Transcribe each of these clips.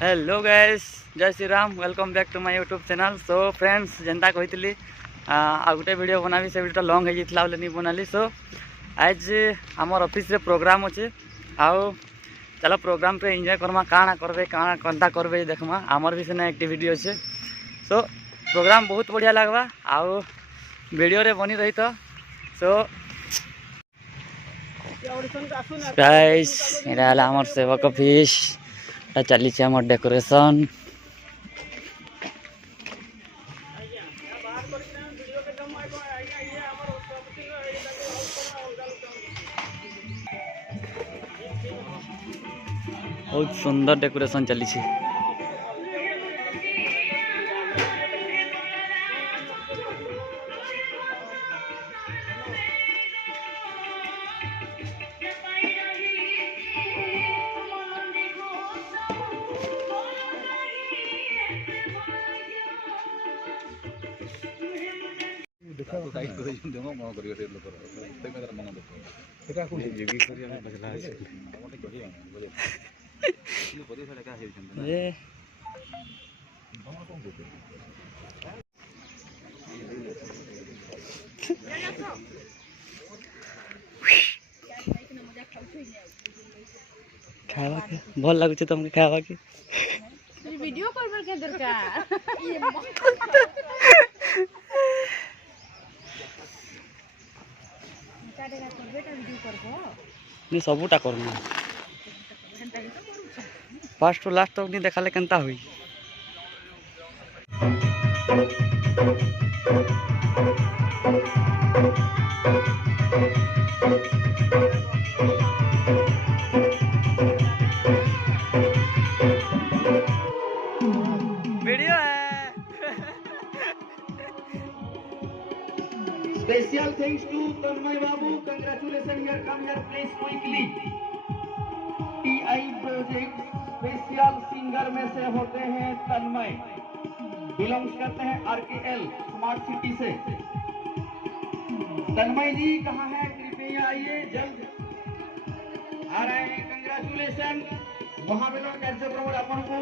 Hello guys, Jai Shri Ram. Welcome back to my YouTube channel. So friends, जेनता कही आ गोटे वीडियो बनाबी, से वीडियो लॉन्ग होता नहीं बनाली। सो आज आमर ऑफिस रे प्रोग्राम अच्छे, आओ चलो प्रोग्राम पे एंजॉय करमा। काଣା करबे काଣା कंता करबे देखमा। आमर भी सेना एक्टिविटी अच्छे। सो प्रोग्राम बहुत बढ़िया लगवा, आओ वीडियो रे बनी रही। तो सो गाइस, एरा आमर सेवक ऑफिस चली आम डेकोरेशन। बहुत सुंदर डेकोरेशन चली। खावा के भल लगुचे तुमके खावा के वीडियो करबे के दरकार नहीं सबूटा करना फास्ट टू लास्ट तक नहीं देखाले केनता हुई। वीडियो है। Special thanks to Tanmay Babu. Congratulations, you come here, please quickly. TI Project special singer में से होते हैं तन्मय, बिलोंग्स करते हैं RKL स्मार्ट सिटी से। तन्मय जी कहाँ हैं? कृपया आइए, जल्द आ रहे हैं। कंग्रेचुलेशन। महाविनोद कार्यक्रम अपन को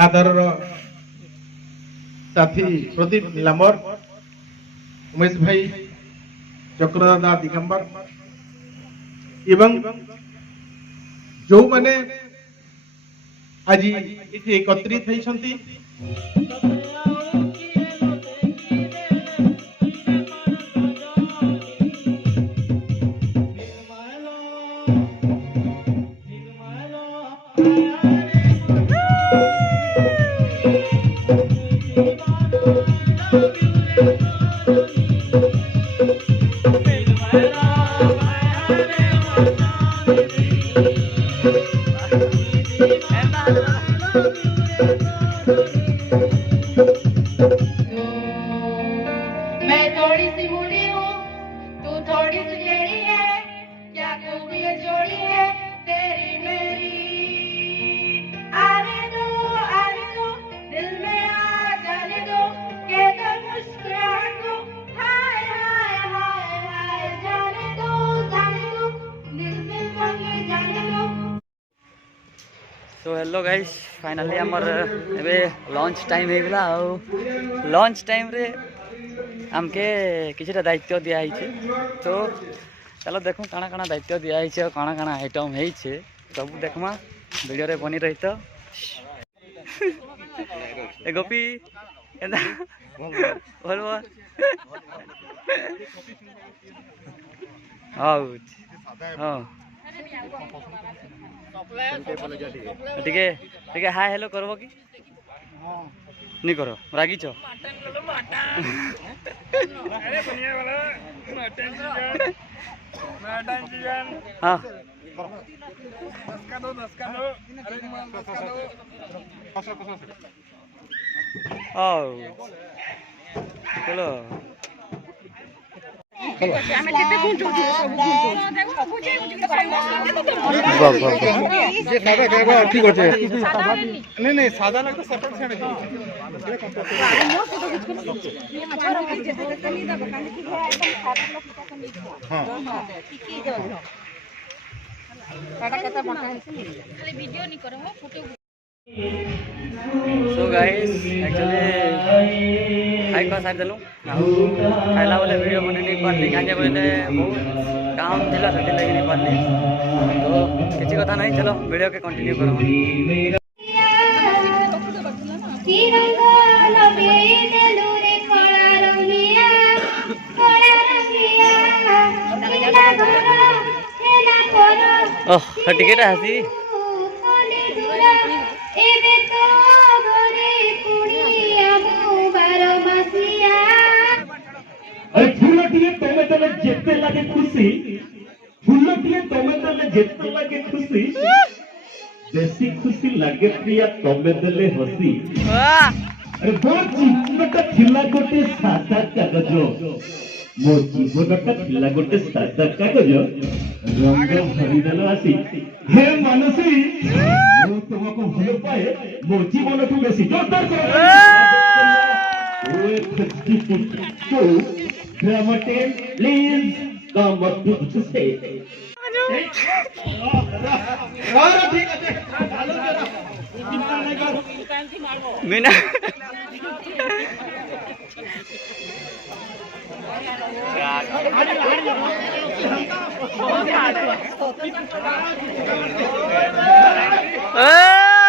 आदर साथी प्रदीप नीलांबर, उमेश भाई, चक्रदादा दिगंबर एवं जो माने आज इथे एकत्रित होइछंती सो हेलो गाइस फाइनाली आमर एबे लंच टाइम हो गला लंच टाइम रे आमके किछटा दायित्व दिया है तो चलो देखो काना काना दायित्व दिया है काना काना आइटम है सब देखमा वीडियो रे बनी रही तो ए गोपी केना बोल बोल हाँ हाँ ठीक है हाय हेलो करबो कि नहीं करो रागी छो हाँ चलो ঠিক আছে नहीं सादा लगता सेपरेट से सो गाइस एक्चुअली खाई को सारी देलु खाइला बोले वीडियो बने नहीं पारली कहीं बोले बहुत काम थिला से लगी नहीं पारली तो किसी कथा नहीं चलो वीडियो के कंटिन्यू करो ओह टिकट हसी अरे फूलटिए तमे तले जेते लगे खुशी फूलटिए तमे तले जेते लगे खुशी बेसी खुशी लगे प्रिया तमे तले हसी अरे मोर जीवनटा थिला गोटे सादा कागज मोर जीवनटा थिला गोटे सादा कागज रंग भरी देला आसी हे मानसी मो तुमको भल पाए मोर जीवन तू बेसी जोरदार करो ओए Kutchi puttu Dramatic, please come up to stage. Meena Oh,